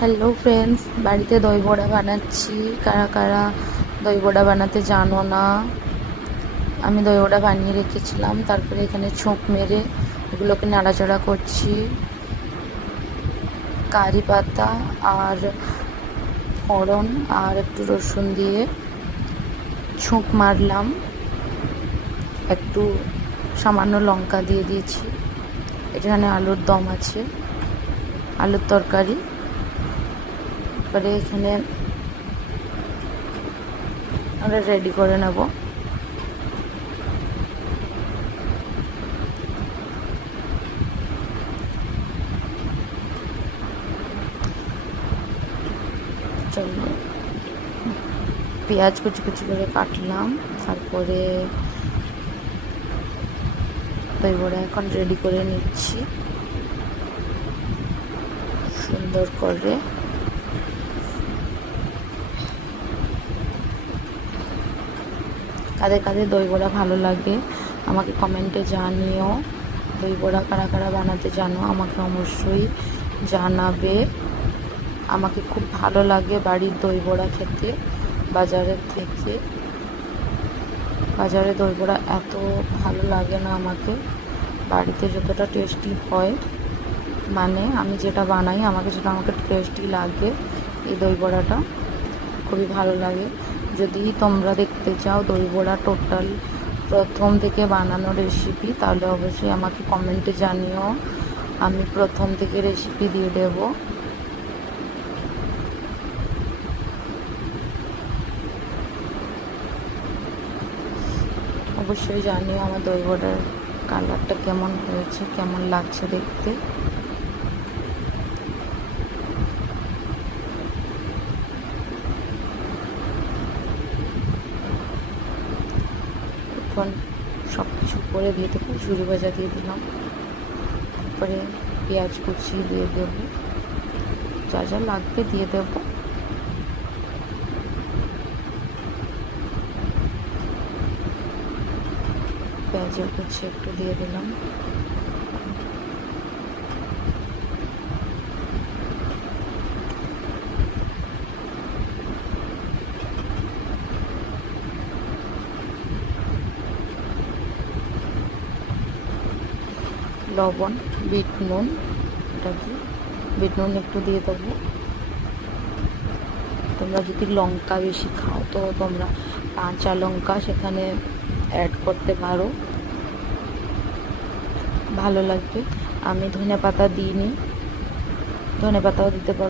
Hello friends, বাড়িতে দই বড়া বানাচ্ছি। কারা কারা দই বড়া বানাতে জানো না? আমি দই বড়া বানিয়ে রেখেছিলাম, তারপরে এখানে ছোঁক মেরে এগুলোকে নাড়াচাড়া করছি। কারি পাতা আর ফোড়ন আর একটু রসুন দিয়ে ছোঁক মারলাম, একটু সামান্য লঙ্কা দিয়ে দিয়েছি। এখানে আলুর দম আছে, আলুর তরকারি। তারপরে এখানে আমরা রেডি করে নেব। জন্য পেঁয়াজ কুচি কুচি করে কাটলাম, তারপরে দই বড়া এখন রেডি করে নিচ্ছি সুন্দর করে। কাদের কাদের দই বড়া ভালো লাগে আমাকে কমেন্টে জানিও। দই বড়া কারা কারা বানাতে জানো আমাকে অবশ্যই জানাবে। আমাকে খুব ভালো লাগে বাড়ির দই বড়া খেতে বাজারের থেকে। বাজারে দই বড়া এত ভালো লাগে না আমাকে, বাড়িতে যতটা টেস্টি হয়, মানে আমি যেটা বানাই আমাকে টেস্টি লাগে। এই দই বড়াটা খুবই ভালো লাগে। যদি তোমরা দেখতে চাও দই বড়া টোটাল প্রথম থেকে বানানো রেসিপি, তাহলে অবশ্যই আমাকে কমেন্টে জানিও, আমি প্রথম থেকে রেসিপি দিয়ে দেব। অবশ্যই জানিও আমার দই বড়ার কালারটা কেমন হয়েছে, কেমন লাগছে দেখতে। এখন সব কিছু করে দিয়ে দেবো, ঝুরি ভাজা দিয়ে দিলাম, তারপরে পেঁয়াজ কুচি দিয়ে দেবো, যা যা লাগবে দিয়ে দেবো। পেঁয়াজের কুচি একটু দিয়ে দিলাম, লবণ, বিট নুন, এটা দিয়ে বিট নুন একটু দিয়ে দেবো। তোমরা যদি লঙ্কা বেশি খাও তো তোমরা কাঁচা লঙ্কা সেখানে অ্যাড করতে পারো, ভালো লাগবে। আমি ধনে পাতা দিইনি, ধনে পাতাও দিতে পারো।